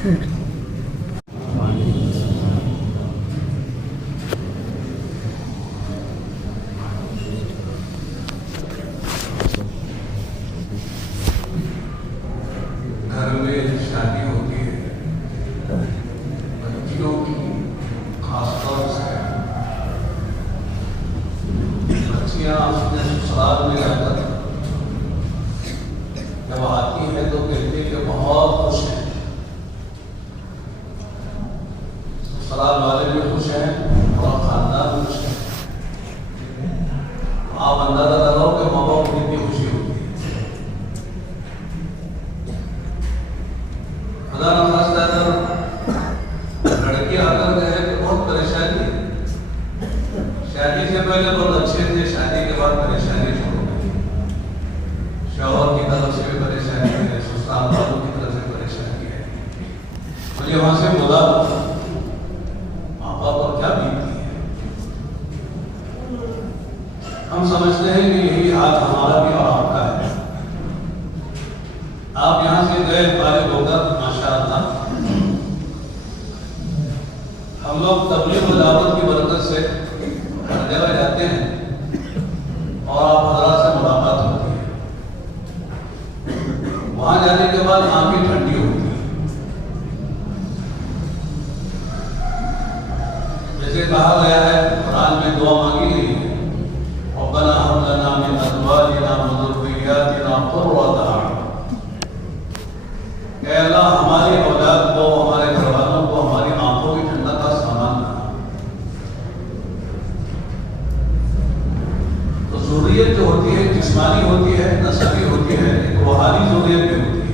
گھر میں شادی ہوتی ہے بچیوں کی، خاص طور سے بچیاں اپنے سسرال میں جا کر جب آتی ہے تو کہتے کہ بہت خوش ہیں، سسرال والے بھی خوش ہیں اور خاندان بھی خوش ہے۔ آپ اندازہ کرو کہ ماں باپ کی کتنی خوشی ہوتی ہے۔ خدا نخواستہ اگر لڑکی آ کر کہے کہ بہت پریشانی ہے، شادی سے پہلے بہت اچھے تھے، شادی کے بعد پریشانی شروع ہو گئی، شوہر کی طرف سے بھی پریشانی ہے، سسرال والوں کی طرف سے پریشانی ہے، مجھے وہاں سے بولا ماں باپ پر کیا بیتتی ہے۔ ہم سمجھتے ہیں کہ یہی حال ہمارا بھی اور آپ کا ہے۔ آپ یہاں سے گئے فارغ ہو کر ماشاءاللہ، ہم لوگ تبلیغ و دعوت کی برکت سے ہر جگہ جاتے ہیں اور آپ حضرات سے ملاقات ہوتی ہے، وہاں جانے کے بعد آنکھیں ٹھنڈی ہوتی ہے۔ جیسے کہا گیا ہے قرآن میں دعا مانگی گئی ہے، ربنا هب لنا من ازواجنا وذرياتنا قرة اعين، اے اللہ ہماری اولاد کو، ہمارے گھر والوں کو ہماری آنکھوں کی ٹھنڈک کا سامان بنا۔ تو ضروریت جو ہوتی ہے جسمانی ہوتی ہے، نسبی ہوتی ہے، ایک روحانی ضروریت بھی ہوتی ہے۔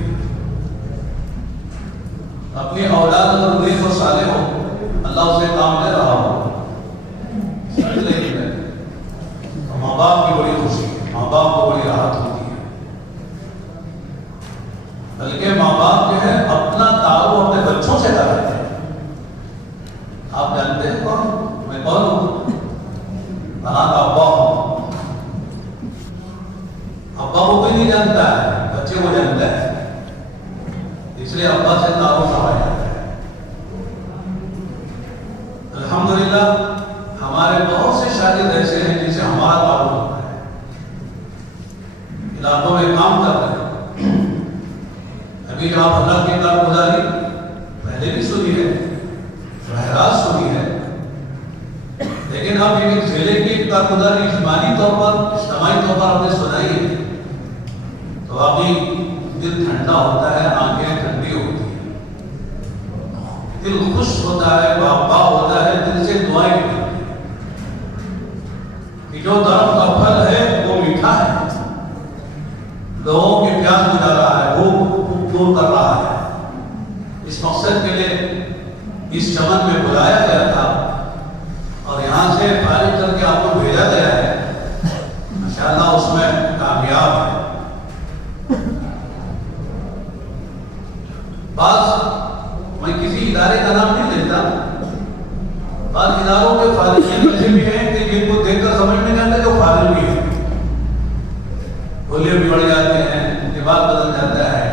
اپنی اولاد اگر نیک و صالح ہو، اللہ اسے کام دے رہا ہو، تو ماں باپ کی بڑی خوشی ہے، ماں باپ کو بڑی راحت ہوتی ہے۔ بلکہ ماں باپ جو ہے اپنا تعارف اپنے بچوں سے کراتے ہیں۔ آپ جانتے ہیں کون میں کون ہوں؟ بنا کا ابا ہوں۔ ابا کو کوئی نہیں جانتا ہے، بچے کو جانتا ہے، اس لیے ابا سے تعارف کروایا جاتا ہے۔ الحمدللہ ہمارے بہت سے شاگرد ایسے ہیں جن سے ہمارا تعارف ہوتا ہے، علاقوں میں کام کر رہے ہیں۔ ابھی جو آپ اللہ کی کارگزاری پہلے بھی سنی ہے، براہ راست سنی ہے، لیکن اب یہ ضلع کی کارگزاری اجتماعی طور پر آپ نے سنائی ہے تو واقعی دل ٹھنڈا ہوتا ہے، آنکھیں ٹھنڈی ہوتی ہیں، دل خوش ہوتا ہے، باغ ہوتا ہے، دل سے دعائیں ملتی ہیں کہ جو درخت کا پھل ہے وہ میٹھا ہے، لوگوں کی پیاس بجھا رہا ہے، بھوک دور کر رہا ہے۔ اس مقصد کے لیے اس چمن میں بلایا گیا تھا اور یہاں سے فارغ کر کے آپ کو بھیجا گیا ہے، ماشاءاللہ اس میں کامیاب ہے۔ میں کسی ادارے کا نام نہیں لیتا، بعض اداروں کے فارغین ایسے بھی ہیں کہ جن کو دیکھ کر سمجھ نہیں آتا کہ وہ فارغ بھی ہے، بھولے بھی بڑھ جاتے ہیں، دماغ بدل جاتا ہے۔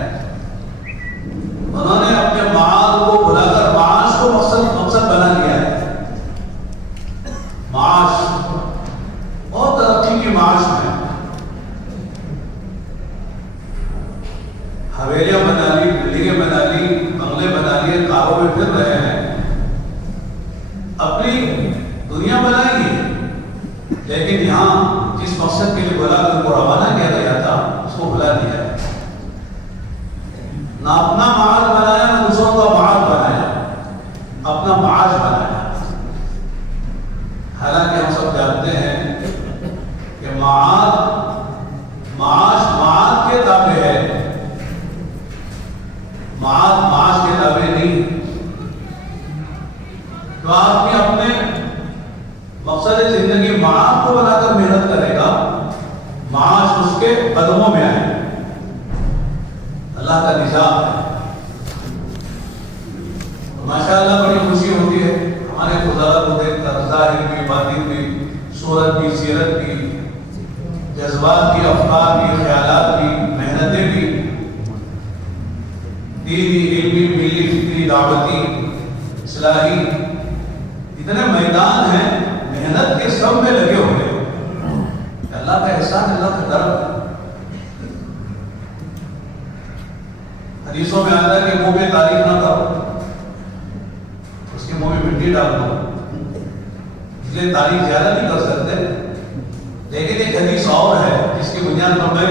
انہوں نے اپنے معاش کو بلا کر معاش کو مقصد بنا لیا ہے۔ معاش بہت ترقی کی معاش میں حویلیاں بنا لی، بلڈنگیں بنا لی، بنگلے بنا لیے، کاروں میں پھر رہے ہیں، اپنی دنیا بنائی ہے، لیکن یہاں جس مقصد کے لیے بلا کر کو روانہ کیا گیا تھا اس کو بلا دیا ہے۔ نہ اپنا معاش بنایا، نہ دوسروں کا معاش بنایا، اپنا معاش بنایا۔ حالانکہ ہم سب جانتے ہیں کہ معاش کے تابع ہے، معاش کے تابع نہیں۔ تو آدمی اپنے مقصد زندگی معاش کو بنا کر محنت کرے گا، معاش اس کے قدموں میں آئے، اللہ کا نظام ہے۔ ماشاءاللہ بڑی خوشی ہوتی ہے ہمارے خدا کو دیکھ کر، ظاہر بھی، باطن بھی، صورت بھی، سیرت بھی، جذبات بھی، افکار بھی، خیالات بھی، محنتیں بھی، دینی، علمی، ملی، فکری اصلاحی اتنے میدان ہیں، محنت کے سب میں لگے ہوئے ہیں. اللہ کا احسان، اللہ کا کرم. حدیثوں میں آتا ہے کہ منہ میں تعریف نہ کرو، اس کے منہ میں مٹی ڈال دو. اس لیے تعریف زیادہ نہیں کر سکتے، لیکن ایک حدیث اور ہے جس کی بنیاد پر میں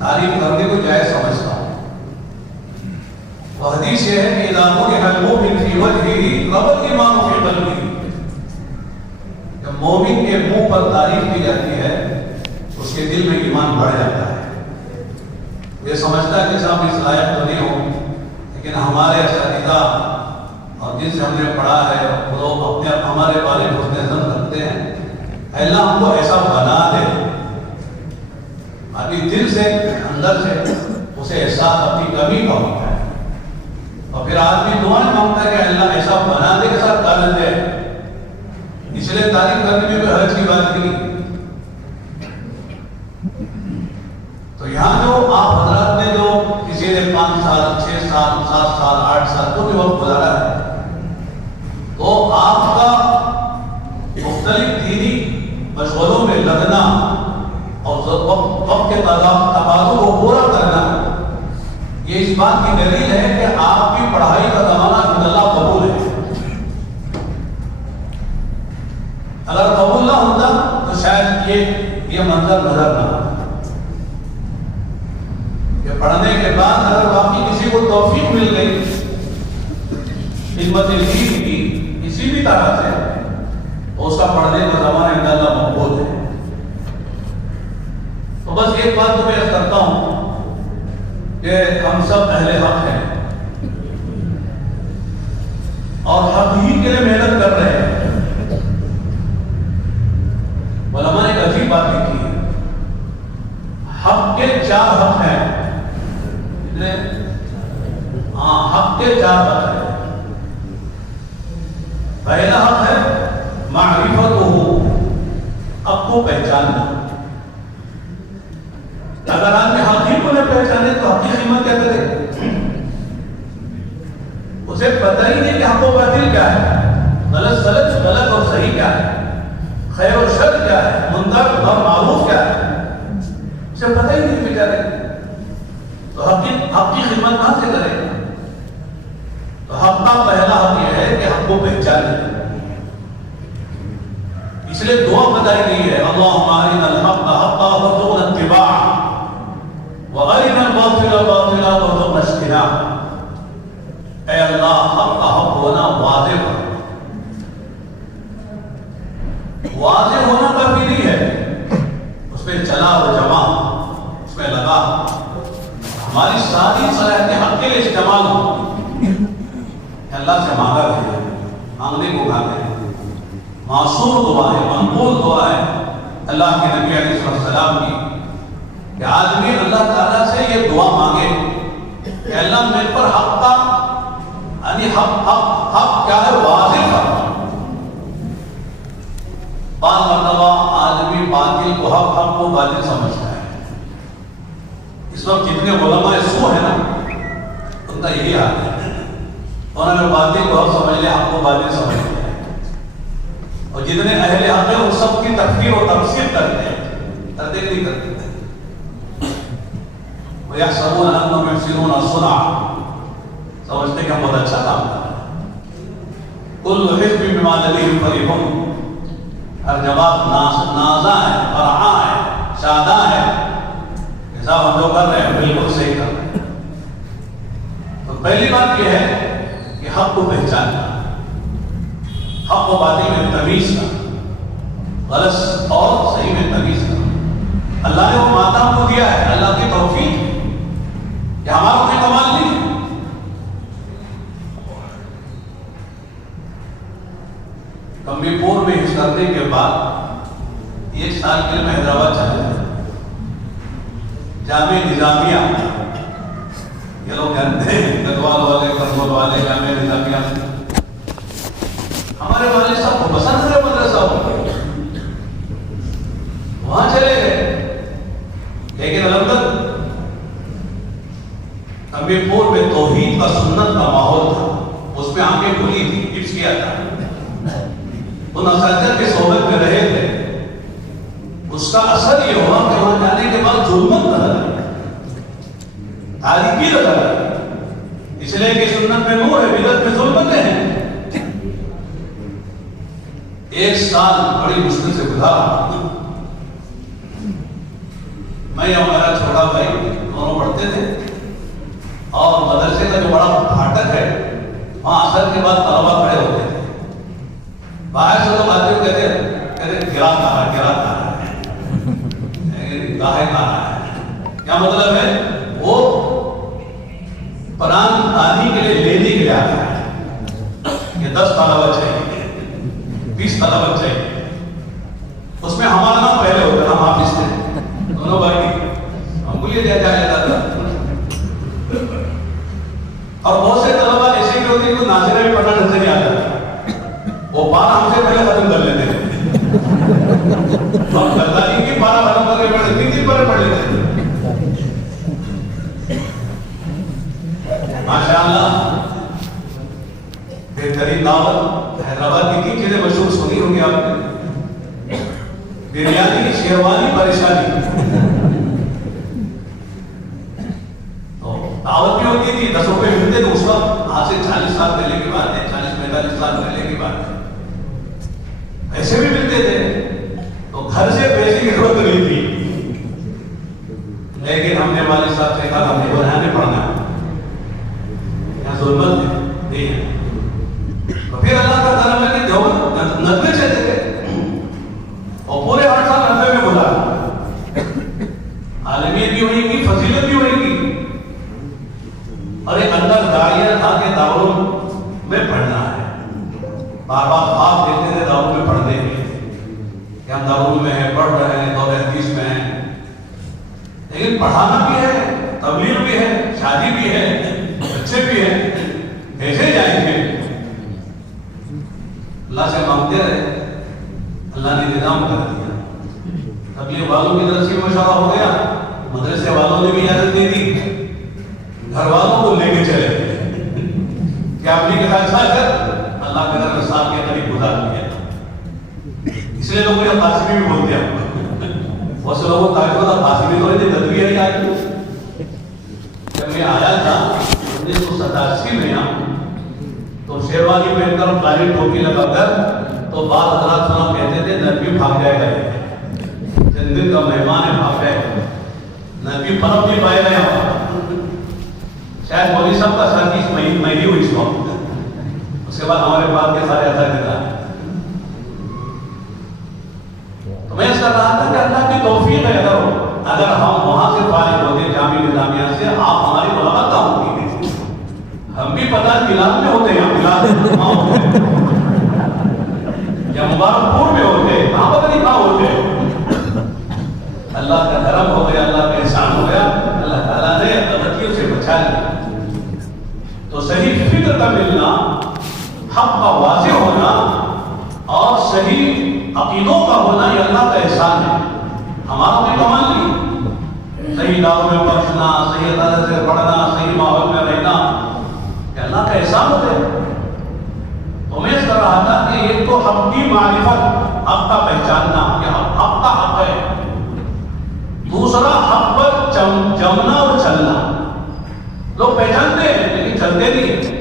تعریف کرنے کو جائز سمجھتا ہوں. وہ حدیث یہ ہے کہ اذا مدح المؤمن فی وجهه ربط ایمان فی قلبه. جب مومن کے منہ پر تعریف کی جاتی ہے اس کے دل میں ایمان بڑھ جاتا ہے. یہ سمجھتا ہے کہ صاحب اس لائق تو نہیں ہوں، لیکن ہمارے اساتذہ اور جن سے ہم نے پڑھا ہے وہ اپنے ہمارے بارے میں حسن ظن رکھتے ہیں، اللہ ہم کو ایسا بنا دے. آدمی دل سے اندر سے اسے احساس اپنی کمی کا ہوتا ہے، اور پھر آدمی دعائیں مانگتا ہے کہ اللہ ایسا بنا دے، ایسا کر دے. اس لیے تعریف کرنے میں کوئی حرج کی بات نہیں. تو یہاں جو آپ حضرات نے جو کسی نے 5 سال 6 سال 7 سال 8 سال جو بھی وقت گزارا ہے، تو آپ کا مختلف دینی مشغلوں میں لگنا اور وقت کے تقاضوں کو پورا کرنا، یہ اس بات کی دلیل ہے کہ آپ کی پڑھائی کا زمانہ عند اللہ قبول ہے. اگر قبول نہ ہوتا تو شاید یہ منظر نظر نہ آتا. کہ پڑھنے کے بعد اگر واقعی کسی کو توفیق مل گئی خدمت دین کی کسی بھی طرح سے، تو اس کا پڑھنے کا زمانہ عند اللہ مقبول ہے. تو بس ایک بات تو میں عرض کرتا ہوں کہ ہم سب اہل حق ہیں اور حق ہی کے لیے محنت کر رہے ہیں. علماء نے ایک عجیب بات لکھی ہے، حق کے 4 حق ہیں. حق کے 4 حق ہیں. پہلا حق ہے معرفتہ، حق کو پہچاننا. اگر آدمی حق ہی کو نہ پہچانے تو حق کی قیمت کیا کرے؟ اسے پتہ ہی نہیں کہ حق و باطل کیا ہے، غلط اور صحیح کیا ہے، خیر و شر کیا ہے، منکر اور معروف کیا ہے، اسے پتہ ہی نہیں بیچارے. تو حق کی خدمت کہاں سے کرے؟ تو حق کا پہلا حق یہ ہے کہ حق کو پہچانے. اس لیے دعا بتائی گئی ہے، اللہم ارنا الحق حقا وارزقنا اتباعہ وارنا الباطل باطلا وارزقنا اجتنابہ. اے اللہ، حق کا حق ہونا واضح ہے. واضح ہونا کافی نہیں ہے، اس میں چلا اور جمع، اس میں لگا. ہماری ساری صلاحیتیں حق کے لیے استعمال ہو. اللہ سے مانگا ہے، مانگنے کو کہتے ہیں. معصور دعا ہے، مقبول دعا ہے اللہ کے نبی علیہ السلام کی، کہ آدمی اللہ تعالیٰ سے یہ دعا مانگے کہ اللہ میرے پر حق کا، یعنی حق کیا ہے واضح کر. بعض مرتبہ آدمی باطل کو حق کو باطل سمجھتا ہے. اس وقت جتنے علماء سو ہیں نا، ان کا یہی حال ہے. انہوں نے باطل کو حق سمجھ لیا، حق کو باطل سمجھ لیا. اور جتنے اہل حق ہیں وہ سب کی تکفیر و تفسیر کرتے ہیں، تردید نہیں کرتے. وَيَحْسَبُونَ أَنَّهُمْ يُحْسِنُونَ صُنْعًا، سمجھتے کہ ہم بہت اچھا کام کر رہے ہیں. كُلُّ حِزْبٍ بِمَا لَدَيْهِمْ فَرِحُونَ، ہر جماعت نازاں ہے، فرحاں ہے، شاداں ہے، ایسا ہم جو کر رہے ہیں بالکل صحیح کر رہے ہیں. تو پہلی بات یہ ہے کہ حق کو پہچاننا، حق و باطل میں تمیز کا، غلط اور صحیح میں تمیز کا. اللہ نے وہ مادہ ہم کو دیا ہے، اللہ کی توفیق ہے، یہ ہمارا کوئی کمال نہیں ہے. کمبی پور میں حصہ کرنے کے بعد 1 سال کے لیے میں حیدرآباد چلا گیا. جامعہ نظامیہ، یہ لوگ جانتے ہیں، گدوال والے، کرنول والے، جامعہ نظامیہ ہمارے والد صاحب کو پسند ہے. مدرسہ وہاں چلے گئے، لیکن الحمد کمبی پور میں توحید کا سنت کا ماحول تھا. اس میں آنکھیں کھلی تھی، حفظ کیا تھا، ان اساتذہ کی صحبت میں رہے تھے، اس کا اثر یہ ہوا کہ وہاں جانے کے بعد ظلمت نظر آئی، تاریکی نظر آئی، اس لیے کہ سنت میں نور ہے، بدعت میں ظلمتیں ہیں۔ ایک سال بڑی مشکل سے گزارا، میں اور میرا چھوٹا بھائی دونوں پڑھتے تھے، اور مدرسے کا جو بڑا پھاٹک ہے وہاں عصر کے بعد طلبا کھڑے ہوتے تھے، باہر سے لوگ آتے ہوئے کہتے گرا کہاں ہے، گاہے کہاں ہے، کیا مطلب ہے؟ وہ قرآن تعلیم کے لیے لینے کے لیے آتا ہے کہ 10 طلبا چاہیے، 20 طلبا چاہیے، اس میں ہمارا نام پہلے ہوتا ہے، ہم حافظ تھے دونوں بھائی، ہم کو یہ دیا جاتا تھا، اور بہت سے طلبا ایسے بھی ہوتے ہیں کہ ناظرہ بھی پڑھنا نظر نہیں آتا، وہ پارا ہم سے پہلے ختم کر لیتے ہیں، ہم غزالی کی پارا ختم کر کے پڑھتے 3 دن پڑھ لیتے ہیں۔ ماشاءاللہ بہترین دعوت حیدرآباد کی 3 چیزیں مشہور سنی ہوں گی آپ نے، بریانی، شیروانی، پریشانی۔ دعوت بھی ہوتی تھی، 10 روپے ملتے تھے اس وقت، آج سے 40 سال پہلے کی بات ہے، 40-45 سال پہلے کی بات ہے، پیسے بھی ملتے تھے، تو گھر سے پیسے کی ضرورت نہیں تھی، لیکن ہم نے والد صاحب سے کہا ہمیں بنانے پڑھنا ہے، یہاں ظلمت نہیں ہے، تو پھر اللہ کا کرم ہے کہ دیوبند 90 چلتے تھے، اور پورے 8 سال 90 میں گزارا، عالمیت بھی ہوئی گی، فضیلت بھی ہوئی گی، اور ایک اندر داعیہ تھا کہ دارالعلوم میں پڑھنا ہے، بار بار خواب دیتے تھے دارالعلوم میں پڑھنے کے، کہ ہم دارالعلوم میں ہیں، پڑھ رہے ہیں، دور حدیث میں ہیں، لیکن پڑھانا بھی ہے، تبلیغ بھی ہے، شادی بھی ہے، بچے بھی ہیں، کیسے جائیں گے؟ اللہ سے مانگتے رہے، اللہ نے نظام کر دیا، تبلیغ والوں کی طرف سے مشورہ ہو گیا، مدرسے والوں نے بھی اجازت دے دی، گھر والوں کو لے کے چلے کیا اپنی کے ساتھ کر اللہ کے در رسال کے قریب گزار دیا، اس لیے لوگ مجھے قاسمی بھی بولتے ہیں، بہت سے لوگوں تعریف ہوتا قاسمی تو نہیں تدبی ہے آج، جب میں آیا تھا 1987 میں تو شیروانی پہن کر کالی ٹوپی لگا کر تو بعض حضرات سنا کہتے تھے نبی بھاگ جائے گا، جنت کا مہمان ہے، بھاگ جائے گا، نبی پرب نہیں پائے گا یہاں، شاید مولوی صاحب کا ساتھ مہینی ہوئی اس وقت، اس کے بعد ہمارے بعد کے سارے اثر دیتا ہے، تو میں اس کر رہا تھا کہ اللہ کی توفیق ہے، اگر ہم وہاں سے فارغ ہوتے جامعہ نظامیہ سے، آپ ہماری ملاقات کہاں ہوتی ہے، ہم بھی پتہ ملاد میں ہوتے ہیں، ملاد کہاں ہوتے ہیں، یا مبارک پور میں ہوتے ہیں، کہاں پتہ نہیں کہاں ہوتے ہیں، اللہ کا کرم ہو گیا، اللہ کا احسان ہو گیا، اللہ تعالیٰ نے غلطیوں سے بچا لیا، تو صحیح فکر کا ملنا، حق کا واضح ہونا اور صحیح عقیدوں کا ہونا، یہ اللہ کا احسان ہے، ہمارا کوئی کمال نہیں، صحیح دعوت میں پڑھنا، صحیح عدالت سے پڑھنا، صحیح ماحول میں رہنا، یہ اللہ کا احسان ہوتا ہے، تو میں اس کر رہا تھا کہ ایک تو حق کی معرفت، حق کا پہچاننا، یہ حق کا حق ہے، دوسرا حق پر جمنا اور چلنا، لوگ پہچانتے ہیں لیکن چلتے نہیں،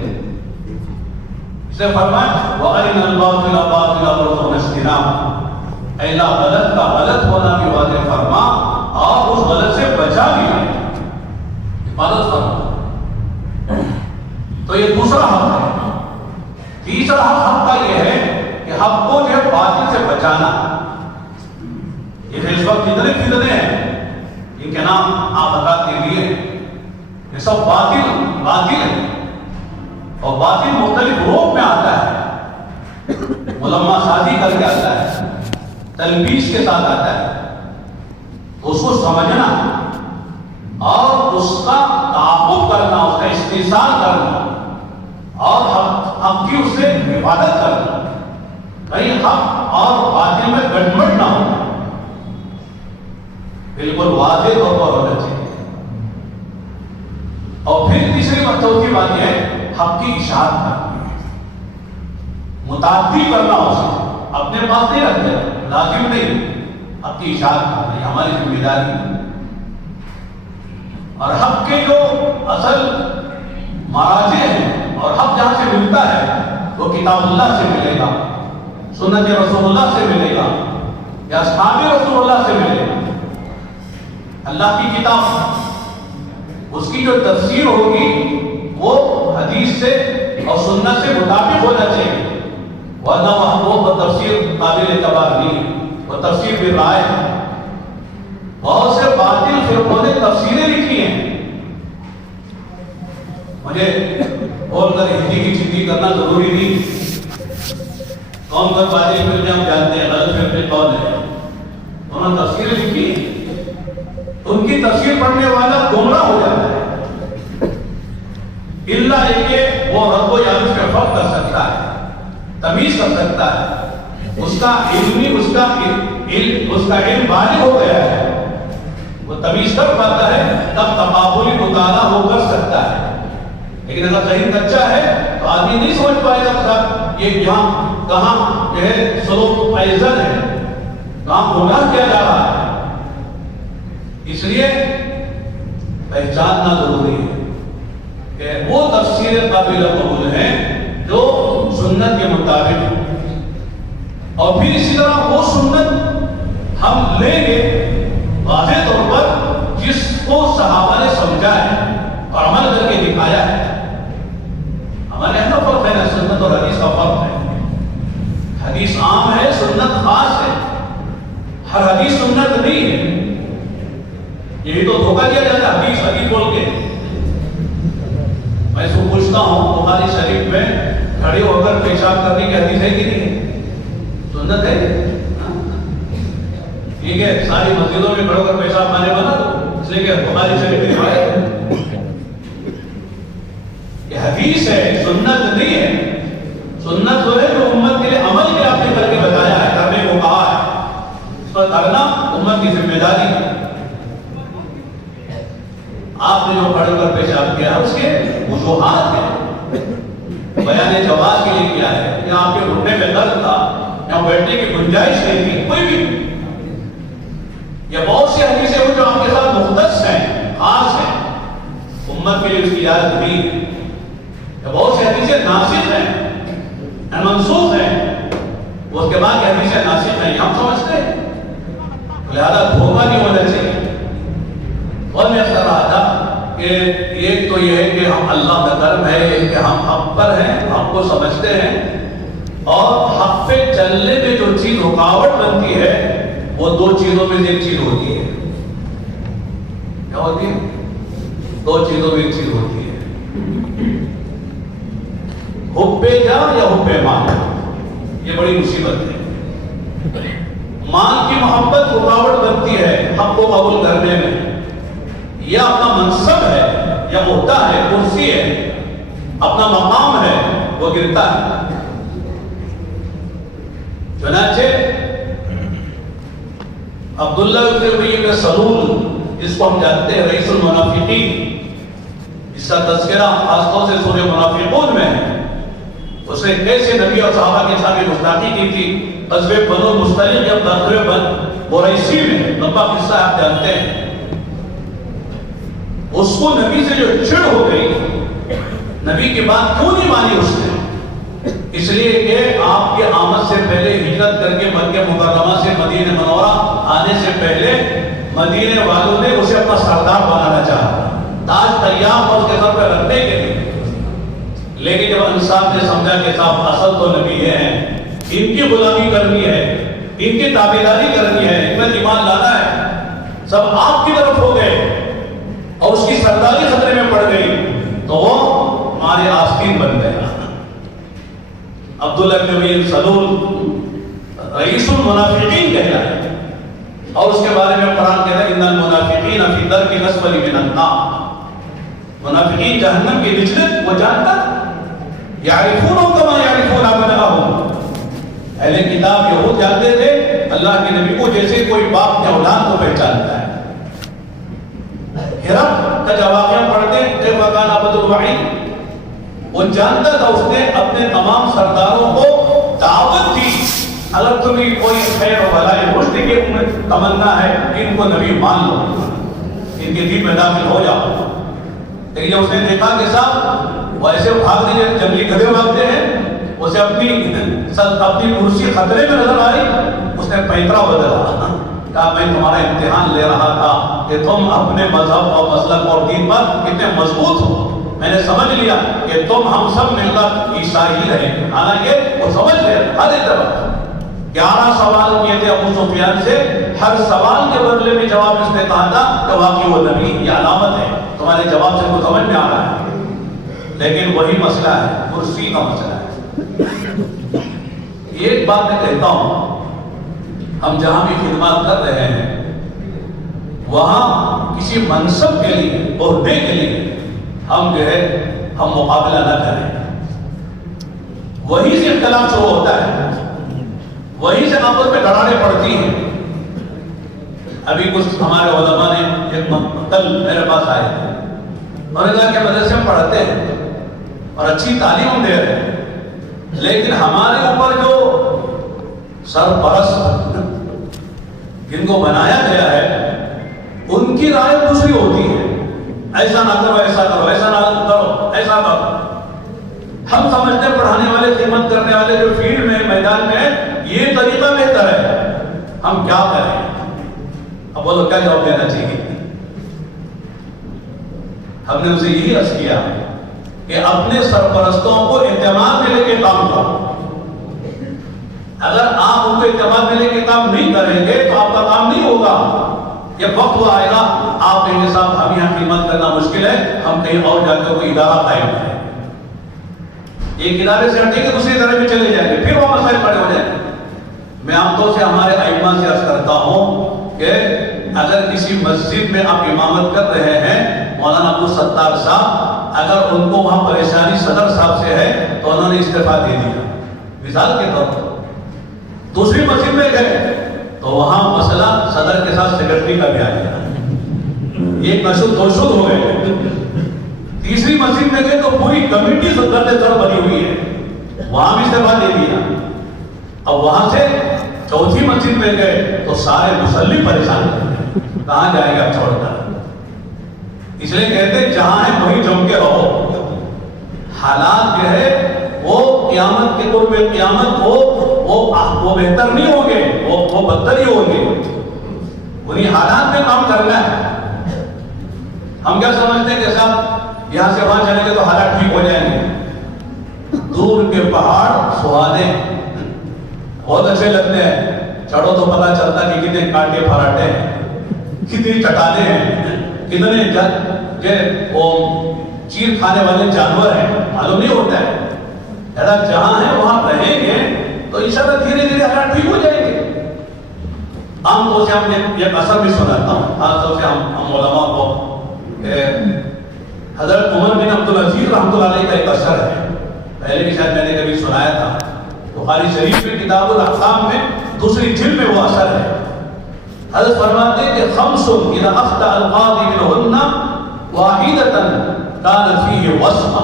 اس نے فرمایا وَأَرِنَا الْبَاطِلَ بَاطِلًا وَارْزُقْنَا اجْتِنَابَهُ، اے اللہ غلط کا غلط ہونا بھی واضح فرما اور اس غلط سے بچا بھی حفاظت فرما، تو یہ دوسرا حق ہے۔ تیسرا حق کا یہ ہے کہ حق کو جو ہے باطل سے بچانا، یہ اس وقت جتنے فتنے ہیں ان کے نام آپ حضرات کے لیے، یہ سب باطل ہے، اور باطل مختلف روپ میں آتا ہے، ملمہ سازی کر کے آتا ہے، تلبیس کے ساتھ آتا ہے، تو اس کو سمجھنا اور اس کا تعاقب کرنا، اس کا استحصال کرنا اور حق کی اس سے حفاظت کرنا، کہیں حق اور باطل میں گڑبڑ نہ ہو، بالکل واضح طور پر ہونا چاہیے۔ اور پھر تیسری چوتھی بات یہ ہے حق کی اشاعت کرنا، متعدی کرنا اسے اپنے پاس نہیں رکھتے، لازم نہیں، حق کی اشاعت کرنا یہ ہماری ذمہ داری ہے۔ اور حق کے جو اصل مراجع ہیں اور حق جہاں سے ملتا ہے وہ کتاب اللہ سے ملے گا، سنت رسول اللہ سے ملے گا، یا اصحاب رسول اللہ سے ملے گا۔ اللہ کی کتاب اس کی جو تفسیر ہوگی وہ حدیث سے اور سنت سے مطابق ہونا چاہیے، ورنہ وہ تفسیر قابل اعتبار نہیں، وہ تفسیر بھی رائے ہے۔ بہت سے باطل فرقوں نے تفسیریں لکھی ہیں، مجھے بول کر ہندی کی چندی کرنا ضروری نہیں، کون کون باطل فرقے ہم جانتے ہیں، غلط فرقے کون ہیں، انہوں نے تفسیریں لکھی ہیں، ان کی تفسیر پڑھنے والا گمراہ ہو جاتا ہے، اللہ یہ کہ وہ رب و یاد اس پہ فرق کر سکتا ہے، تمیز کر سکتا ہے، اس کا علم بالغ ہو گیا ہے، وہ تمیز کر پاتا ہے، تب تقابلی مطالعہ وہ کر سکتا ہے۔ لیکن اگر ذہن کچا ہے تو آدمی نہیں سمجھ پائے گا صاحب یہ کہاں جو ہے سلوک ایزن ہے، کہاں گمراہ کیا جا رہا ہے۔ اس لیے پہچاننا ضروری ہے کہ وہ تفسیر قابل قبول ہیں جو سنت کے مطابق ہے، اور پھر اسی طرح وہ سنت ہم لیں گے واضح طور پر جس کو صحابہ نے سمجھا ہے اور عمل کر کے دکھایا ہے۔ ہمارے یہاں فرق ہے نا، سنت اور حدیث کا فرق ہے، حدیث عام ہے، سنت خاص ہے، ہر حدیث سنت نہیں ہے، یہی تو دھوکہ دیا جاتا ہے حدیث حدیث بول کے۔ میں اس کو پوچھتا ہوں بخاری شریف میں کھڑے ہو کر پیشاب کرنے کی حدیث ہے کہ نہیں ہے؟ سنت ہے، ٹھیک ہے، ساری مسجدوں میں کھڑے ہو کر پیشاب خانے بنا دو، اس لیے کہ بخاری شریف میں روایت ہے، یہ حدیث ہے، سنت نہیں ہے۔ سنت وہ ہے جو امت کے لیے عمل کے آپ نے کر کے بتایا ہے، کرنے کو کہا ہے، اس پر کرنا امت کی ذمہ داری ہے۔ آپ نے جو پڑھ کر پیشاب کیا اس کے وجوہات ہیں، بیان جواز کے لیے کیا ہے، یا آپ کے گھٹنے میں درد تھا یا بیٹھنے کی گنجائش نہیں تھی، کوئی بھی، یا بہت سی حدیثیں ہیں جو آپ کے ساتھ مختص ہیں، خاص ہیں، امت کے لیے اس کی اجازت نہیں ہے، یا بہت سی حدیثیں ناسخ ہیں، منسوخ ہیں، اس کے بعد کی حدیثیں ناسخ ہیں، یہ ہم سمجھتے ہیں، لہذا دھوکہ نہیں ہونا چاہیے۔ اور میں کہہ رہا تھا کہ ایک تو یہ ہے کہ ہم اللہ کا کرم ہے کہ ہم حق پر ہیں، حق کو سمجھتے ہیں، اور حق پہ چلنے میں جو چیز رکاوٹ بنتی ہے وہ دو چیزوں میں سے ایک چیز ہوتی ہے، کیا ہوتی ہے؟ دو چیزوں میں ایک چیز ہوتی ہے، حب جاں یا حب مال، یہ بڑی مصیبت ہے۔ مال کی محبت رکاوٹ بنتی ہے حق کو قبول کرنے میں، یا اپنا منصب ہے یا عہدہ ہے، کرسی ہے، اپنا مقام ہے، وہ گرتا ہے۔ چنانچہ عبداللہ بن ابی بن سلول، جس کو ہم جانتے ہیں رئیس المنافقین، اس کا تذکرہ خاص طور سے سورہ منافقون میں ہے، اس نے کیسے نبی اور صحابہ کے سامنے گستاخی کی تھی، غزوہ بنو مستلق یا غزوہ بنو قریظہ میں، لمبا قصہ آپ جانتے ہیں۔ اس کو نبی سے جو چڑ ہو گئی، نبی کی بات کیوں نہیں مانی اس نے؟ اس لیے کہ آپ کی آمد سے پہلے، ہجرت کر کے مکہ مکرمہ سے مدینہ منورہ آنے سے پہلے، مدینے والوں نے اسے اپنا سردار بنانا چاہا، تاج تیام اور اس کے سر پہ رکھنے کے لیے، لیکن جب انصاف نے سمجھا کہ صاحب اصل تو نبی ہیں، ان کی غلامی کرنی ہے، ان کی تابعداری کرنی ہے، ان میں ایمان لانا ہے، سب آپ کی طرف ہو گئے اور اس کی سرداری خطرے میں پڑ گئی، تو وہ ہمارے آستین بن گیا۔ عبداللہ بن ابی بن سلول رئیس المنافقین کہلایا، اور اس کے بارے میں قرآن کہتا ہے ان المنافقین فی الدرک الاسفل من النار، منافقین جہنم کے نچلے، وہ جانتا یعرفون کما یعرفون ابناءہم، اہل کتاب یہود جانتے تھے اللہ کے نبی کو جیسے کوئی باپ اپنے اولاد کو پہچانتا ہے۔ ہرقل کا جب واقعہ پڑھتے ہیں وکان عبد الوحید، وہ جانتا تھا اس نے اپنے تمام سرداروں کو اگر تمہیں کوئی خیر و بھلائی رشد کی تمنا ہے ان کو نبی مان لو، ان کے دین میں داخل ہو جاؤ۔ لیکن جب اس نے دیکھا کہ صاحب وہ ایسے بھاگتے ہیں جنگلی گدھے بھاگتے ہیں، اسے اپنی کرسی خطرے میں نظر آئی، اس نے پیترا بدلا، کہا میں تمہارا امتحان لے رہا تھا کہ تم اپنے مذہب اور مسلک اور دین پر کتنے مضبوط ہو، میں نے سمجھ لیا کہ تم ہم سب مل کر عیسائی رہے۔ حالانکہ وہ سمجھ گئے ہر اعتبار 11 سوال کیے تھے ابو سفیان سے، ہر سوال کے بدلے میں جواب اس نے کہا تھا کہ واقعی وہ نبی، یہ علامت ہے، تمہارے جواب سے کو سمجھ میں آ رہا ہے۔ لیکن وہی مسئلہ ہے، کرسی کا مسئلہ ہے۔ ایک بات میں کہتا ہوں، ہم جہاں بھی خدمات کر رہے ہیں وہاں کسی منصب کے لیے، عہدے کے لیے ہم جو ہے ہم مقابلہ نہ کریں۔ وہی سے اختلاف شروع ہوتا ہے، وہی سے آپس میں لڑائیں پڑتی ہیں۔ ابھی کچھ ہمارے علماء نے ایک کل میرے پاس آئے تھے، انہوں نے کہا کہ مدرسے میں پڑھتے ہیں اور اچھی تعلیم دے رہے ہیں، لیکن ہمارے اوپر جو سرپرست جن کو بنایا گیا ہے ان کی رائے دوسری ہوتی ہے، ایسا نہ کرو، ایسا کرو، ایسا نہ کرو، ایسا کرو۔ ہم سمجھتے ہیں پڑھانے والے، خدمت کرنے والے جو فیلڈ میں، میدان میں، یہ طریقہ بہتر ہے، ہم کیا کریں؟ اب بولو کیا جواب دینا چاہیے؟ ہم نے اسے یہی عرض کیا کہ اپنے سرپرستوں کو اعتماد میں لے کے کام کرو۔ اگر آپ ان کو اعتماد میں لے کے کام نہیں کریں گے تو آپ کا کام نہیں ہوگا۔ یہ وقت وہ آئے گا آپ کہیں گے صاحب ہم یہاں خدمت کرنا مشکل ہے، ہم کہیں اور جا کر کوئی ادارہ قائم کریں، ایک ادارے سے ہٹیں گے دوسرے ادارے میں چلے جائیں گے، پھر وہ مسائل کھڑے ہو جائیں گے۔ میں عام طور سے ہمارے ائمہ سے عرض کرتا ہوں کہ اگر کسی مسجد میں آپ امامت کر رہے ہیں، مولانا عبد الستار صاحب، اگر ان کو وہاں پریشانی صدر صاحب سے ہے تو انہوں نے استعفیٰ دے دیا، مثال کے طور پر۔ دوسری مسجد میں گئے تو وہاں مسئلہ صدر کے ساتھ سیکرٹری کا بھی آ گیا، ایک نشد دو شد ہو گئے۔ تیسری مسجد میں گئے تو پوری کمیٹی صدر سے سر بنی ہوئی ہے، وہاں بھی استعفیٰ دے دیا۔ اب وہاں سے چوتھی مسجد میں گئے تو سارے مصلی پریشان ہیں، کہاں جائیں گے اب چھوڑ کر؟ اس لیے کہتے ہیں جہاں ہے وہیں جم کے رہو۔ حالات جو ہے وہ قیامت کے قرب قیامت وہ بہتر نہیں ہوں گے، وہ بدتر ہی ہوں گے۔ انہیں حالات میں کام کرنا ہے۔ ہم کیا سمجھتے ہیں کہ صاحب یہاں سے وہاں چلیں گے تو حالات ٹھیک ہو جائیں گے۔ دور کے پہاڑ سہانے بہت اچھے لگتے ہیں، چڑھو تو پتہ چلتا کہ کتنے کانٹے پھراٹے ہیں، کتنی چٹانیں ہیں، کتنے وہ چیر کھانے والے جانور ہیں، معلوم نہیں ہوتا ہے۔ جہاں ہے وہاں رہیں گے تو انشاءاللہ دھیرے دھیرے حالات ٹھیک ہو جائیں گے۔ عام طور سے ہم نے ایک اثر بھی سناتا ہوں، خاص طور سے ہم علماء کو، حضرت عمر بن عبدالعزیز رحمۃ اللہ علیہ کا ایک اثر ہے، پہلے بھی شاید میں نے کبھی سنایا تھا، بخاری شریف میں کتاب الاحکام میں دوسری جلد میں وہ اثر ہے۔ حضرت فرماتے ہیں کہ خمس اذا اخطأ القاضی منہن واحدۃ کان فیہ وصفہ،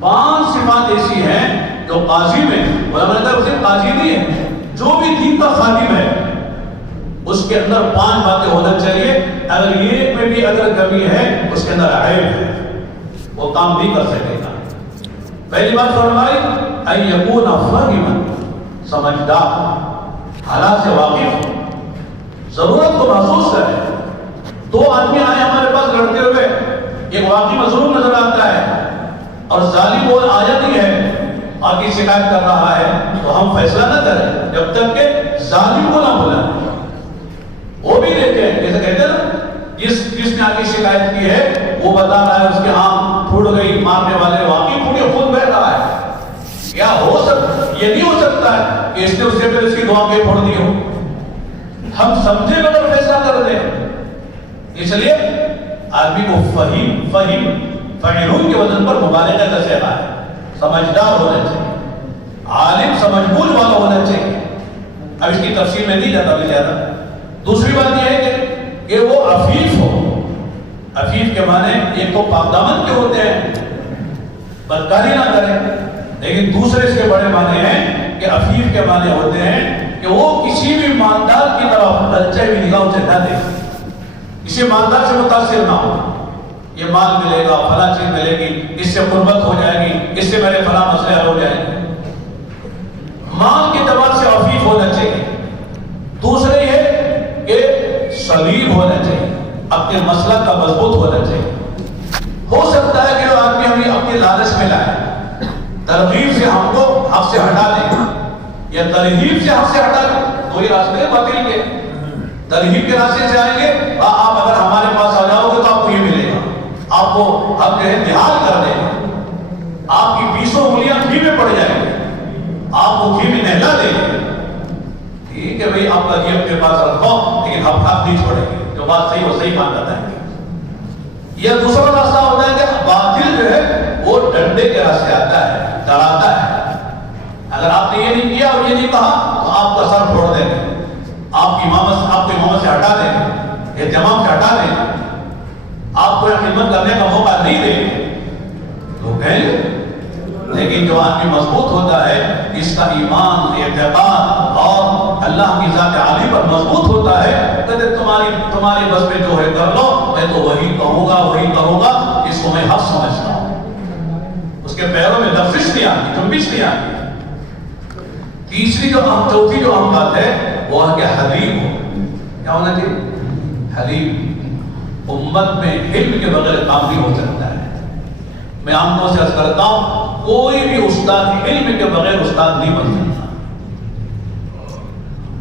5 صفات ایسی ہیں جو قاضی میں، علماء نے کہا اسے قاضی نہیں ہے، جو بھی دین کا خادم ہے اس کے اندر 5 باتیں ہونا چاہیے، اگر ایک میں بھی اگر کمی ہے اس کے اندر عیب ہے، وہ کام نہیں کر سکے گا۔ پہلی بات فرمائی ان یکون فاہما، سمجھدار، حالات سے واقف، ضرورت کو محسوس کرے۔ 2 آدمی آئے ہمارے پاس لڑتے ہوئے، ایک واقعی مظلوم نظر آتا ہے اور ظالم وہ آیا نہیں ہے، آگے شکایت کر رہا ہے، تو ہم فیصلہ نہ کریں جب تک کہ ظالم کو نہ بلائیں۔ وہ بھی دیکھیں، جیسے کہتے ہیں نا، جس نے آگے شکایت کی ہے وہ بتا رہا ہے اس کے آنکھ پھوٹ گئی، مارنے والے واقعی پھوٹے، خون بہہ رہا ہے۔ کیا ہو سکتا، یہ نہیں ہو سکتا ہے کہ اس نے اس سے پہلے اس کی دعا کے پھوڑ دی ہو۔ ہم سمجھے بغیر فیصلہ کر دیں، اس لیے آدمی کو فہیم کے وزن پر مبالغہ کا صیغہ ہے، سمجھدار ہونا چاہیے، عالم سمجھ بوجھ والا ہونا چاہیے۔ اب اس کی تفصیل میں نہیں جاتا میں زیادہ۔ دوسری بات یہ ہے کہ وہ عفیف ہو۔ عفیف کے معنی ایک تو پاک دامن کے ہوتے ہیں، بدکاری نہ کریں، لیکن دوسرے اس کے بڑے معنی ہیں کہ کہ عفیف کے معنی ہوتے ہیں کہ وہ کسی بھی مالدار کی طرف للچے بھی نگاہوں سے نہ دے، کسی مالدار سے متاثر نہ ہو، یہ مال ملے گا، فلاں چیز ملے گی، اس سے قربت ہو جائے گی، اس سے میرے فلاں مسئلے حل ہو جائیں گے، مال کے اعتبار سے عفیف ہونا چاہیے۔ دوسرے یہ کہ صلیب ہونا چاہیے، اپنے مسلک کا مضبوط ہونا چاہیے۔ ہو سکتا ہے کہ آدمی ہمیں اپنے لالچ میں لائے، ترغیب سے ہم کو حق سے ہٹا دیں یا ترغیب سے حق سے ہٹا دیں، تو یہ راستے باطل کے، ترغیب کے راستے سے آئیں گے، آپ اگر ہمارے پاس آ جاؤ گے تو آپ کو یہ ملے گا، آپ کو ہم جو ہے نہال کر دیں گے، آپ کی 20 انگلیاں گھی میں پڑ جائیں گے، آپ کو گھی میں نہلا دیں گے، ٹھیک ہے بھائی آپ کا گھی اپنے پاس رکھو لیکن ہم حق نہیں چھوڑیں گے، جو بات صحیح وہ صحیح مان جاتا ہے۔ یہ دوسرا راستہ ہوتا ہے کہ باطل جو ہے وہ ڈنڈے کے راستے آتا ہے، ڈراتا ہے، اگر آپ نے یہ نہیں کیا اور یہ نہیں کہا تو آپ کا سر پھوڑ دیں گے، آپ کی امامت سے ہٹا دیں گے، اہتمام سے ہٹا دیں گے، آپ کو خدمت کرنے کا موقع نہیں دیں گے، تو کہیں گے۔ لیکن جو آدمی مضبوط ہوتا ہے، اس کا ایمان، اعتقاد اور اللہ کی ذات عالی پر مضبوط ہوتا ہے، کہتے تمہاری بس میں جو ہے کر لو، میں تو وہی کہوں گا، اس کو میں حق سمجھتا ہوں، اس کے پیروں میں لفظ نہیں آتی، جنبش نہیں آتی۔ تیسری چوتھی جو اہم بات ہے وہ ہے کہ حلیم ہو، کیا ہونا چاہیے؟ حلیم۔ امت میں علم کے بغیر کام نہیں ہو سکتا ہے۔ میں عام طور سے عرض کرتا ہوں، کوئی بھی استاد علم کے بغیر استاد نہیں بن سکتا۔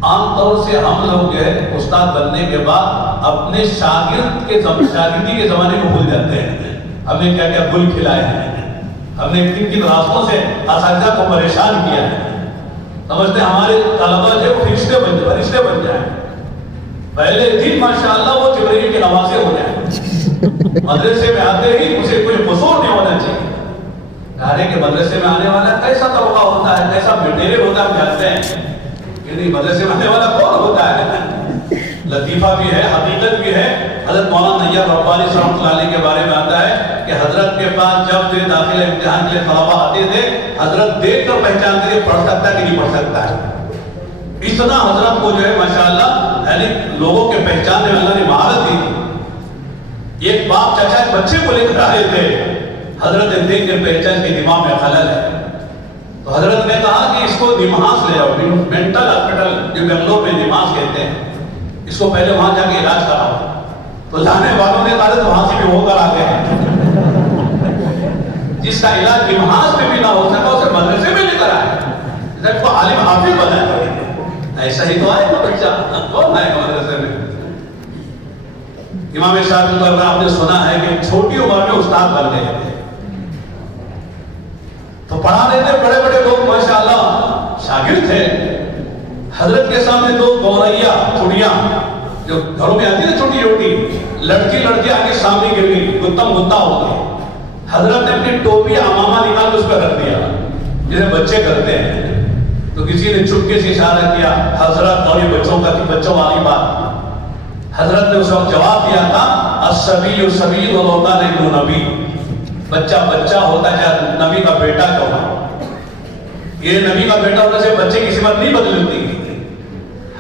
عام طور سے ہم لوگ جو ہے استاد بننے کے بعد اپنے شاگردی کے زمانے کو بھول جاتے ہیں، ہم نے کیا کیا گل کھلائے ہیں، ہم نے کن کن راستوں سے اساتذہ کو پریشان کیا ہے، سمجھتے ہیں ہمارے طلبہ جو فرشتے بن جائیں، پہلے دن ماشاءاللہ وہ جبرائیل کے نوازے ہو جائیں، مدرسے میں آتے ہی اسے کوئی قصور نہیں ہونا چاہیے۔ کہنے کہ مدرسے میں آنے والا کیسا طبقہ ہوتا ہے، کیسا مٹیریل ہوتا ہے، ہم جانتے ہیں کہ نہیں مدرسے میں آنے والا کون ہوتا ہے، لطیفہ بھی ہے، حقیقت بھی ہے۔ حضرت مولانا نیر ربانی رحمۃ اللہ علیہ کے بارے میں آتا ہے کہ حضرت کے پاس جب داخلہ امتحان کے لیے طلبہ آتے تھے، حضرت دیکھ کر پہچانتے تھے پڑھ سکتا ہے کہ نہیں پڑھ سکتا ہے، اتنا حضرت کو جو ہے ماشاءاللہ یعنی لوگوں کے پہچاننے میں اللہ نے مہارت دی تھی۔ ایک باپ چچا ایک بچے کو لے کر آئے تھے، حضرت نے دیکھ کر پہچان کے دماغ میں خلل ہے، تو حضرت نے کہا کہ اس کو نماز لے جاؤ، مینٹل ہاسپٹل جو بنگلور میں نماز کہتے ہیں، اس کو پہلے وہاں جا کے علاج کراؤ۔ تو جانے والوں نے کہا تو وہاں سے بھی ہو کر آ گئے، جس کا علاج نماز میں بھی نہ ہو سکا اسے مدرسے میں لے کر آئے، اس کو عالم حافظ بنایا۔ ایسا ہی تو آئے گا بچہ، کون آئے گا مدرسے میں؟ امام شافعی کو آپ نے سنا ہے کہ چھوٹی عمر میں استاد بن گئے تھے، تو پڑھا دیتے بڑے بڑے لوگ ماشاءاللہ شاگرد تھے۔ حضرت کے سامنے دو گوریا چڑیاں جو گھروں میں آتی ہے چھوٹی چھوٹی لڑکی آگے سامنے گر گئی، گتم گتا ہو گئی۔ حضرت نے اپنی ٹوپی عمامہ نکال کے اس پہ رکھ دیا جسے بچے کرتے ہیں، تو کسی نے چپکے سے اشارہ کیا حضرت، اور یہ بچوں والی بات، حضرت نے اس وقت جواب دیا تھا الصبی صبی ولو کان ابن نبی، بچہ ہوتا چاہے نبی کا بیٹا کیوں نہ، یہ نبی کا بیٹا ہونے سے بچے کی صفت نہیں بدلتی۔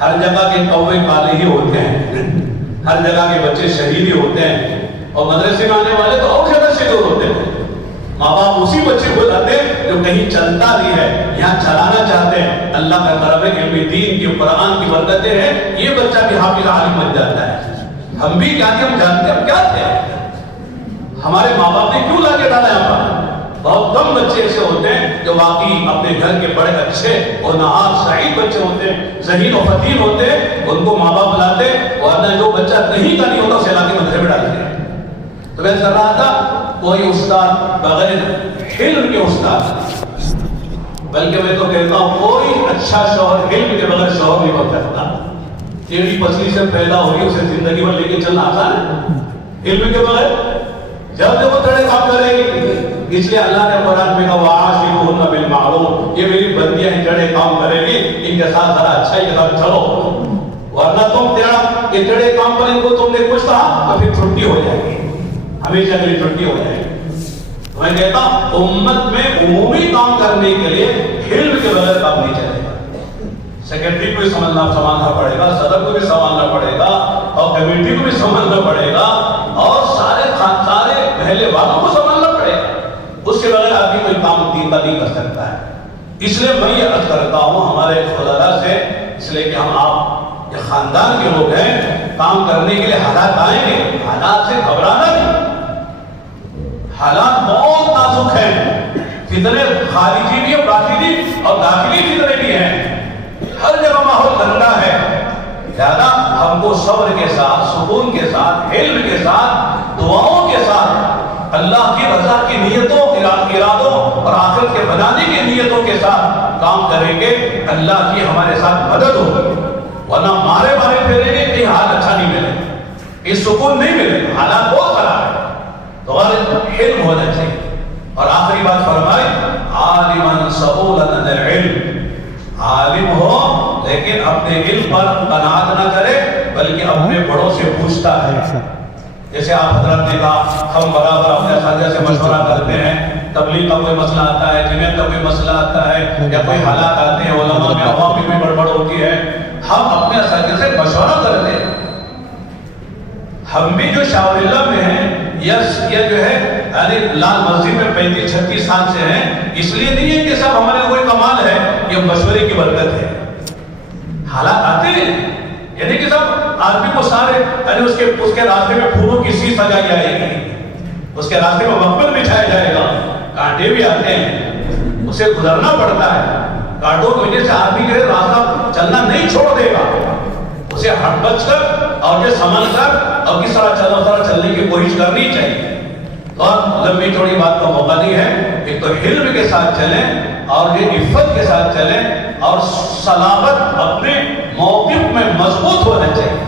ہر جگہ کے کوے کالے ہی ہوتے ہیں، ہر جگہ کے بچے شہید ہی ہوتے ہیں، اور مدرسے میں آنے والے تو اور زیادہ شہید ہوتے ہیں۔ ماں باپ اسی بچے کو لاتے جو کہیں چلتا نہیں ہے، یہاں چلانا چاہتے ہیں، اللہ کا کرم ہے کہ علم دین کی قرآن کی برکتیں ہیں، یہ بچہ بھی حافظ عالم بن جاتا ہے۔ ہم بھی کیا تھے، ہم جانتے ہیں ہم کیا تھے، ہمارے ماں باپ نے کیوں لا کے ڈالا یہاں پر؟ بہت کم بچے ایسے ہوتے ہیں جو واقعی اپنے گھر کے بڑے اچھے اور نہار سعید بچے ہوتے ہیں، ذہین و فتیل ہوتے ہیں، ان کو ماں باپ لاتے، ورنہ جو بچہ کہیں کا نہیں ہوتا اسے لا کے مدرسے میں ڈالتے ہیں۔ تو میں کر رہا تھا کوئی استاد بغیر علم کے استاد، بلکہ میں تو کہتا ہوں کوئی اچھا شوہر علم کے بغیر شوہر نہیں بن سکتا۔ ٹیڑھی پسلی سے پیدا ہوئی اسے زندگی میں لے کے چلنا آسان ہے، علم کے بغیر جب وہ تھوڑے کام کرے گی۔ اس لیے اللہ نے قرآن میں کہا وَعَاشِرُوهُنَّ بِالْمَعْرُوفِ، یہ میری بندیاں ہیں جڑے کام کرے گی، ان کے ساتھ ذرا اچھائی کے ساتھ چلو، ورنہ تم یہ جڑے کام پر ان کو تم نے کچھ کہا تو پھر چھٹی ہو جائے گی، ہمیشہ کے لیے چھٹی ہو جائے گی۔ تو میں کہتا ہوں امت میں عمومی کام کرنے کے لیے علم کے بغیر کام نہیں چلے گا. سیکرٹری کو بھی سنبھالنا پڑے گا, صدر کو بھی سنبھالنا پڑے گا, اور کمیٹی کو بھی سنبھالنا پڑے گا, اور سارے محلے والوں کو سنبھالنا پڑے گا. اس کے بغیر آدمی کوئی کام دین کا نہیں کر سکتا ہے. اس لیے میں یہ عرض کرتا ہوں ہمارے خدا سے, اس لیے کہ ہم آپ یہ خاندان کے لوگ ہیں, کام کرنے کے لیے حالات آئیں گے, حالات سے گھبرانا نہیں. حالات بہت نازک ہیں, فتنے خارجی بھی اور داخلی فتنے بھی ہیں, ہر جگہ ماحول گندا ہے. لہذا ہم کو صبر کے ساتھ, سکون کے ساتھ, علم کے ساتھ, دعاؤں کے ساتھ, اللہ کی رضا کی نیتوں, ارادوں اور آخرت کے بنانے کی نیتوں کے ساتھ کام کریں گے, اللہ کی ہمارے ساتھ مدد ہوگی. ورنہ مارے پھیریں گے, کہیں حال اچھا نہیں ملے گا, یہ سکون نہیں ملے گا, حالات بہت خراب ہے. تو علم ہونا چاہیے. اور آخری بات فرمائے, عالماً سبولاً العلم, عالم ہو لیکن اپنے علم پر قناعت نہ کرے بلکہ اپنے بڑوں سے پوچھتا ہے. جیسے آپ حضرت نے کہا ہم برابر اپنے اساتذہ سے مشورہ کرتے ہیں, تبلیغ کا کوئی مسئلہ آتا ہے, جمعیت کا کوئی مسئلہ آتا ہے, یا کوئی حالات آتے ہیں, علماء میں عوام میں بھی گڑبڑ ہوتی ہے, ہم اپنے اساتذہ سے مشورہ کرتے ہیں. ہم بھی جو شاور اللہ میں ہیں, یہ جو ہے لال مسجد میں 35-36 سال سے ہیں, اس لیے نہیں ہے کہ سب ہمارے کوئی کمال ہے, یہ مشورے کی برکت ہے. حالات آتے ہیں, یعنی کہ سب آدمی کو سارے اس کے راستے میں پھولوں کی سی سجائی جائے گی, اس کے راستے میں مقبل بچھایا جائے گا, کانٹے بھی آتے ہیں, اسے گزرنا پڑتا ہے. کانٹوں کی وجہ سے آدمی جو ہے راستہ چلنا نہیں چھوڑ دے گا, اسے ہٹ بچ کر اور یہ سنبھل کر اور کس طرح چلنے کی کوشش کرنی چاہیے. اور لمبی چوڑی بات کا موقع نہیں ہے, ایک تو علم کے ساتھ چلیں اور یہ عفت کے ساتھ چلیں, اور سلامت اپنے موقف میں مضبوط ہونا چاہیے.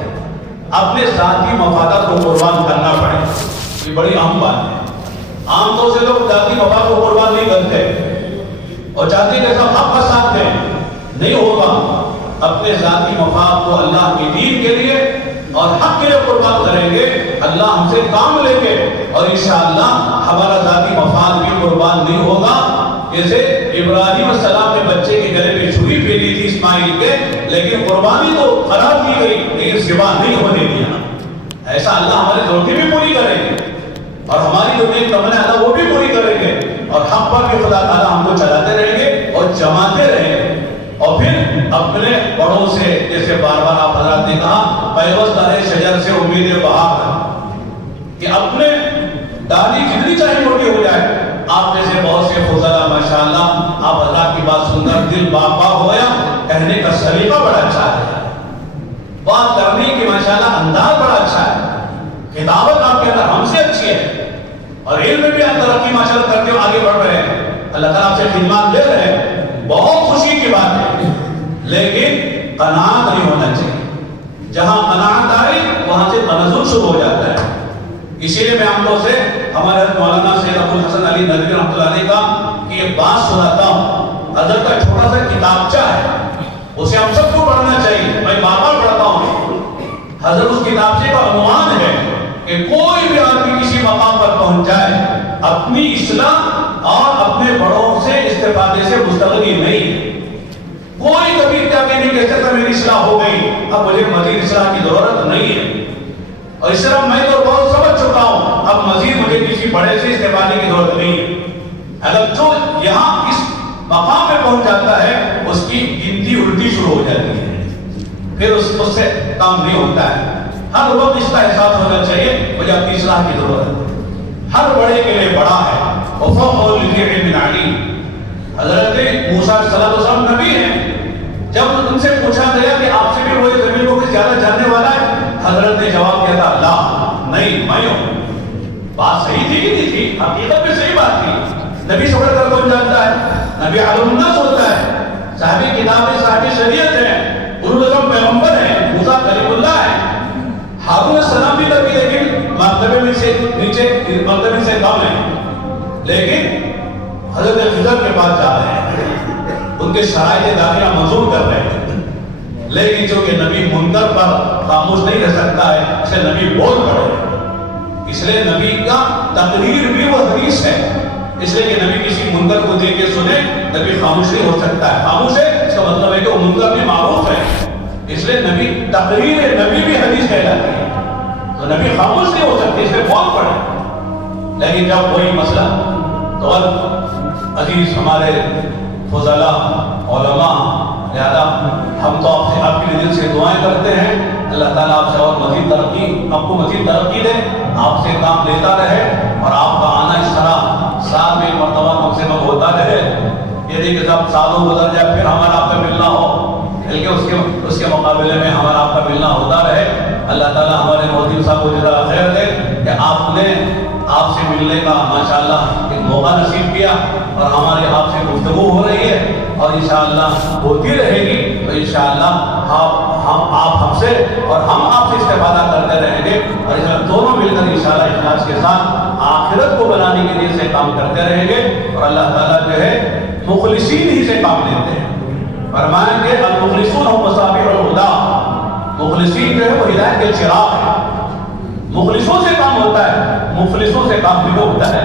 اپنے ذاتی مفادات کو قربان کرنا پڑے, یہ بڑی اہم بات ہے. عام طور سے لوگ ذاتی مفاد کو قربان نہیں کرتے اور چاہتے ہیں کہ سب حق کا ساتھ دیں, نہیں ہوگا. اپنے ذاتی مفاد کو اللہ کی دین کے لیے اور حق کے لیے قربان کریں گے, اللہ ہم سے کام لیں گے, اور انشاءاللہ ہمارا ذاتی مفاد بھی قربان نہیں ہوگا. جیسے ابراہیم علیہ السلام نے بچے کے گلے میں چھری پھیری تھی اسماعیل کے, لیکن قربانی تو قرار دی گئی لیکن ذبح نہیں ہونے دیا. ایسا اللہ ہماری ضرورتیں بھی پوری کریں گے, اور ہماری جو نیک تمنا اللہ وہ بھی پوری کریں گے, اور حق پر بھی خدا تعالیٰ ہم کو چلاتے رہیں گے اور جماتے رہیں گے. اور پھر اپنے بڑوں سے, جیسے بار بار آپ حضرات نے کہا, پیوست رہے شجر سے امید بہار, کہ اپنے دادی جتنی چاہے موٹی ہو جائے. آپ جیسے بہت سے فضلاء ماشاءاللہ, آپ حضرات کی بات سن کر دل باغ ہویا, کہنے کا سلیقہ بڑا اچھا ہے, بات کرنے کی ماشاءاللہ انداز بڑا اچھا ہے, خطابت آپ کے اندر ہم سے اچھی ہے, اور علم میں بھی آپ ترقی ماشاءاللہ کرتے ہو آگے بڑھ رہے ہیں, اللہ تعالیٰ آپ سے خدمات دے رہے ہیں, بہت خوشی کی بات ہے. لیکن قناعت نہیں ہونا چاہیے. جہاں قناعت آئی وہاں سے تنزل شروع ہو جاتا ہے. اسی لیے میں آپ لوگوں سے ہمارے مولانا سید ابو الحسن علی ندوی رحمۃ اللہ علیہ کا کہ یہ بات سناتا ہوں, حضرت کا چھوٹا سا کتابچہ ہے, اسے ہم سب کو پڑھنا چاہیے. میں بار بار پڑھتا ہوں. حضرت اس کتابچے کا عنوان ہے کہ کوئی بھی آدمی کسی مقام پر پہنچ جائے, اپنی اصلاح اور اپنے بڑوں سے استفادے سے مستغنی نہیں. کوئی کبھی کیا کہ نہیں کہہ سکتا میری اصلاح ہو گئی, اب مجھے مزید اصلاح کی ضرورت نہیں ہے, اور اس طرح میں تو بہت سمجھ چکا ہوں, اب مزید مجھے کسی بڑے سے استفادے کی ضرورت نہیں ہے. اگر جو یہاں اس مقام پہ پہنچ جاتا ہے اس کی گنتی الٹی شروع ہو جاتی ہے, پھر اس سے کام نہیں ہوتا ہے. ہر وقت اس کا احساس ہونا چاہیے مجھے اپنی اصلاح کی ضرورت ہے. ہر بڑے کے لیے بڑا ہے. حضرت موسیٰ علیہ السلام نبی ہیں, جب ان سے پوچھا گیا کہ آپ سے بھی وہ زمین کو کچھ زیادہ جاننے والا ہے, حضرت نے جواب دیا تھا اللہ نہیں, میں ہوں. بات صحیح تھی کہ نہیں تھی, حقیقت میں صحیح بات تھی. نبی سے بڑھ کر کون جانتا ہے؟ نبی عالم الناس ہوتا ہے, صاحب کتاب صاحب شریعت ہے, اولوالعزم پیغمبر ہیں, موسیٰ کلیم اللہ ہے, ہارون السلام بھی نبی لیکن مرتبے میں سے نیچے, مرتبے سے کم ہے. لیکن حضرت خضر کے پاس جا رہے ہیں, ان کے شرائط داخلہ منظور کر رہے ہیں, لیکن چونکہ نبی منکر پر خاموش نہیں رہ سکتا ہے, اسے نبی بول پڑے. اس لیے نبی کا تقریر بھی وہ حدیث ہے, اس لیے کہ نبی کسی منکر کو دیکھ کے سنے، نبی خاموش نہیں ہو سکتا ہے. خاموش ہے اس کا مطلب ہے کہ وہ منکر بھی معروف ہے. اس لیے نبی تقریر نبی بھی حدیث کہلاتی ہے. تو نبی خاموش نہیں ہو سکتے، اس لیے بول پڑے. لیکن جب وہی مسئلہ تو عزیز ہمارے فضلاء علماء، لہذا ہم تو آپ کے دل سے دعائیں کرتے ہیں، اللہ تعالیٰ آپ سے اور مزید ترقی، آپ کو مزید ترقی دے، آپ سے کام لیتا رہے، اور آپ کا آنا اس طرح سال میں مرتبہ کم سے کم ہوتا رہے. یہ نہیں کہ جب سالوں گزر جائے پھر ہمارا آپ کا ملنا ہو، بلکہ اس کے مقابلے میں ہمارا آپ کا ملنا ہوتا رہے. اللہ تعالیٰ ہمارے مودی صاحب کو جزا خیر دے کہ آپ نے آپ سے ملنے کا ماشاءاللہ ایک موقع نصیب کیا، اور ہمارے آپ سے گفتگو ہو رہی ہے، اور انشاءاللہ ہوتی رہے گی. تو انشاءاللہ آپ ہم سے اور ہم آپ سے استفادہ کرتے رہیں گے، اور دونوں مل کر انشاءاللہ اخلاص کے ساتھ آخرت کو بنانے کے لیے سے کام کرتے رہیں گے. اور اللہ تعالیٰ جو ہے مخلصین ہی سے کام لیتے ہیں. فرمائیں گے المخلصون هم مصابیح الہدی، مخلصین جو ہے وہ ہدایت کے چراغ ہے. مخلصوں سے کام ہوتا ہے، مخلصوں سے کام بھی ہوتا ہے.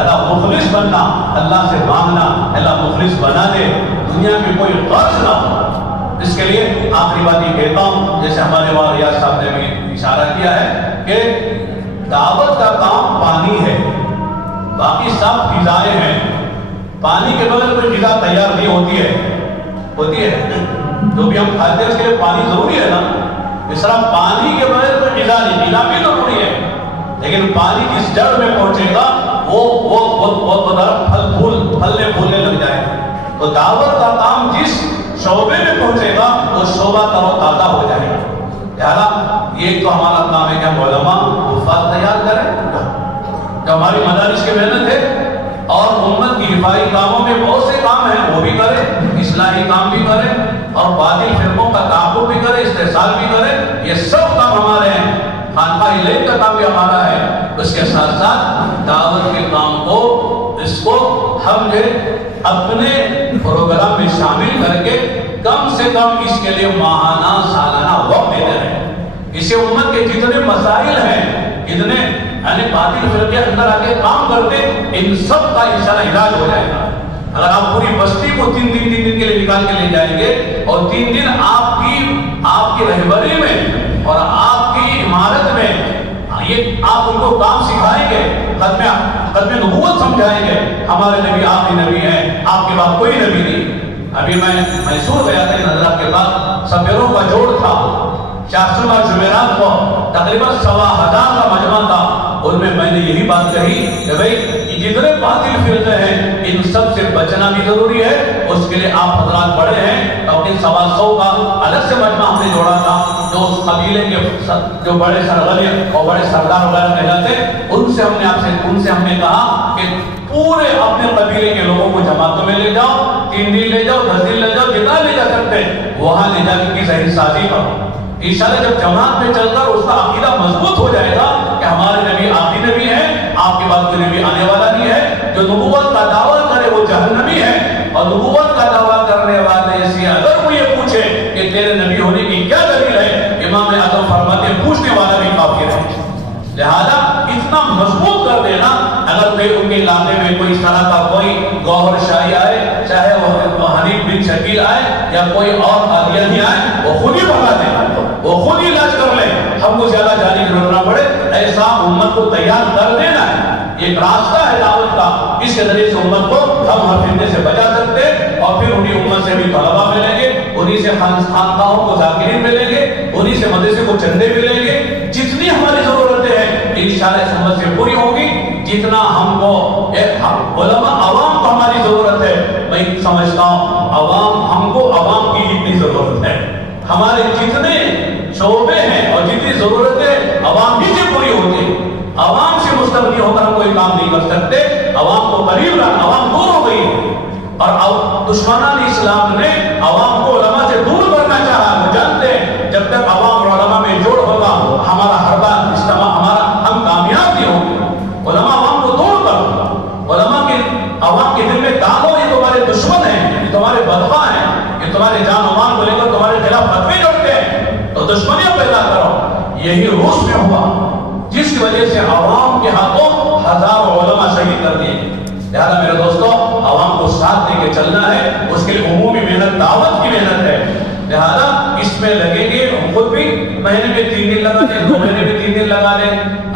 اللہ مخلص بننا، اللہ سے مانگنا، اللہ مخلص بنا دے، دنیا میں کوئی غرض نہ ہو. اس کے لیے آخری بات یہ کہتا ہوں، جیسے ہمارے وہاں ریاض صاحب نے بھی اشارہ کیا ہے کہ دعوت کا کام پانی ہے، باقی سب غذائیں ہیں. پانی کے بغیر کوئی غذا تیار نہیں ہوتی ہے. جو بھی ہم کھاتے ہیں اس کے لیے پانی ضروری ہے نا. اس طرح پانی کے بغیر کوئی غذا نہیں، غذا بھی ضروری ہے، لیکن پانی جس جڑ میں پہنچے گا وہ پھلنے پھولنے لگ جائے. تو دعوت کا کام جس شعبے میں پہنچے گا وہ شعبہ تر و تازہ ہو جائے گا. لہٰذا یہ تو ہمارا کام ہے کہ ہم علماء حفاظ تیار کریں، جو ہماری مدارس کی محنت ہے، اور امت کی حفاظی کاموں میں بہت سے کام ہیں وہ بھی کریں، اصلاحی کام بھی کریں، اور باطل فرقوں کا تعاقب بھی کریں، استحصال بھی کریں. یہ سب کام ہمارے ہیں. خانقاہ علم کا کام بھی ہمارا ہے. اس کے ساتھ ساتھ دعوت کے کام کو ہم جو اپنے پروگرام میں شامل کر کے کم سے کم اس کے لیے ماہانہ سالانہ وقت دیتے رہیں. اسے امت کے جتنے مسائل ہیں، جتنے یعنی باطل فرقے اندر آ کے کام کرتے، ان سب کا انشاءاللہ علاج ہو جائے گا. اگر آپ پوری بستی کو تین دن کے لیے نکال کے لے جائیں گے، اور 3 دن آپ کی رہبری میں اور آپ کی عمارت میں یہ آپ ان کو کام سکھائیں گے، ختم نبوت سمجھائیں گے. ہمارے نبی آخری نبی ہیں، آپ کے بعد کوئی نبی نہیں. ابھی میں میسور گیا تھا، نظرات کے بعد سفیروں کا جوڑ تھا. شاسترما جمعرات کو تقریباً 1500 کا مجمع تھا. ان میں نے یہی بات کہی کہ بھئی جتنے باطل فرقے ہیں ان سب سے بچنا بھی ضروری ہے. اس کے لیے آپ حضرات بڑے ہیں، کیونکہ 125 کا الگ سے مجمع ہم نے جوڑا تھا، جو اس قبیلے کے جو بڑے سرغنے اور بڑے سردار وغیرہ کہلاتے، ان سے ہم نے کہا کہ پورے اپنے قبیلے کے لوگوں کو جماعتوں میں لے جاؤ، 3 دن لے جاؤ، 10 دن لے جاؤ، جتنا لے جا سکتے وہاں لے جا کے ذہن سازی کرو. انشاءاللہ جب جماعت میں چل کر اس کا عقیدہ مضبوط ہو جائے گا کہ ہمارے نبی آخری نبی ہیں، آپ کے بعد کوئی نبی آنے والا نہیں ہے. جو نبوت کا دعویٰ کرے وہ جہنمی ہے، اور نبوت کا دعویٰ کرنے والے سے اگر وہ یہ پوچھے کہ تیرے نبی ہونے کی کیا دلیل ہے، امام اعظم فرماتے ہیں پوچھنے والا بھی کافر ہے. لہذا اتنا مضبوط کر دینا. اگر کوئی ان کے علاقے میں کوئی اس طرح کا کوئی گوہر شاہی آئے، چاہے وہ حنیف بن شکیل آئے یا کوئی اور قادیانی آئے، وہ خود ہی بتا دیں، وہ خود ہی علاج کر لیں، ہم کو زیادہ جانے کی ضرورت نہ پڑے. ایسا امت کو تیار کر دینا ہے. ایک راستہ ہے دعوت کا، اس کے ذریعے سے امت کو ہم ہر فتنے سے بچا سکتے، اور پھر انہی امت سے بھی طلبہ ملیں گے، انہی سے خانقاہوں کو ذاکرین ملیں گے، انہی سے مدرسے کو چندے ملیں گے. جتنی ہماری ضرورتیں ہیں انشاءاللہ اس امت سے پوری ہوگی. جتنا ہم کو علماء عوام کو ہماری ضرورت ہے، میں سمجھتا ہوں ہم کو عوام کی جتنی ضرورت ہے. ہمارے جتنے شعبے ہیں اور جتنی ضرورتیں عوام ہی سے پوری ہوتی. عوام سے مستغنی ہو کر ہم کوئی کام نہیں کر سکتے. عوام کو قریب رکھنا، عوام دور ہو گئی ہے، اور دشمنان اسلام نے عوام کو علماء سے دور کرنا چاہا. وہ جانتے ہیں جب تک عوام اور علماء میں جوڑ ہوگا ہمارا ہر بات اجتماع ہم کامیاب نہیں ہوں گے. علماء عوام کو دور کرو. علماء کے عوام کے دل میں ڈالو یہ تمہارے دشمن ہیں، یہ تمہارے بدخواہ ہیں، یہ تمہارے جان و مال کو لے کر تمہارے خلاف فتوے جوڑتے ہیں. تو دشمنیاں پیدا کرو. یہی روس میں ہوا، جس کی وجہ سے عوام کے ہاتھوں ہزاروں علماء شہید کر دیے. لہٰذا میرے دوستوں عوام کو ساتھ دے کے چلنا ہے، اس کے لیے عمومی محنت دعوت کی محنت ہے، لہذا اس میں لگیں گے. خود بھی مہینے میں 3 دن لگا لیں، 2 مہینے میں 3 دن لگا لیں،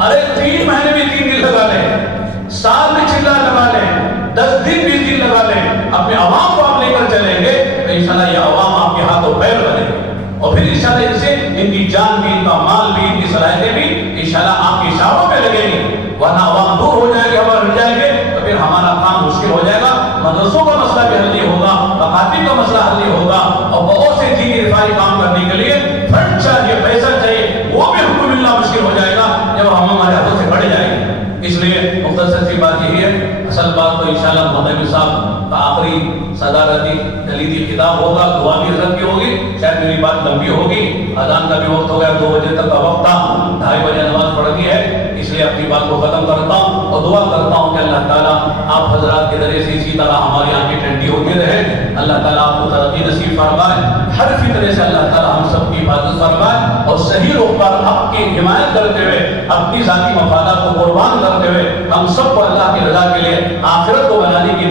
ارے 3 مہینے میں 3 دن لگا لیں، سال میں چلا لگا لیں، 10 دن 20 دن لگا لیں، اپنے عوام کو آپ لے کر چلیں گے تو انشاءاللہ یہ عوام آپ کے ہاتھوں پیر بنے گے، اور پھر انشاءاللہ ان سے ان کی جان بھی، ان کا مال بھی، ان کی صلاحیتیں بھی انشاءاللہ آپ کے اشاروں پہ لگیں گی. ورنہ عوام دور ہو جائیں گے، ہمارے ہٹ جائیں گے تو پھر ہمارا کام مشکل ہو جائے گا. مدرسوں کا مسئلہ بھی حل نہیں ہوگا، مکاتب کا مسئلہ حل نہیں ہوگا، اور بہت سے دینی رفاہی کام کرنے کے لیے فنڈ چاہیے، پیسہ چاہیے، وہ بھی حکم ملنا مشکل ہو جائے گا جب ہم ہمارے ہاتھوں سے بڑھ جائیں گے. اس لیے مختصر سی بات یہی ہے. اصل بات تو انشاءاللہ محتمل صاحب کا آخری صدارتی کلیدی خطاب ہوگا، دعا بھی حضرت کی ہوگی. شاید میری بات لمبی ہوگی، اذان کا بھی وقت ہو گیا، 2 بجے تک کا وقت تھا، 2:30 بجے نماز پڑھنی ہے، اس لیے اپنی بات کو ختم کرتا ہوں اور دعا کرتا ہوں کہ اللہ تعالیٰ آپ حضرات کے ذریعے سے اسی طرح ہماری آنکھیں ٹھنڈی ہوتی رہے. اللہ تعالیٰ آپ کو ترقی نصیب فرمائے، ہر فتنے سے اللہ تعالیٰ ہم سب کی حفاظت فرمائے، اور صحیح رخ پر آپ کی حمایت کرتے ہوئے، اپنی ذاتی مفادات کو قربان کرتے ہوئے ہم سب کو اللہ کی رضا کے لیے آخرت کو بنانے کی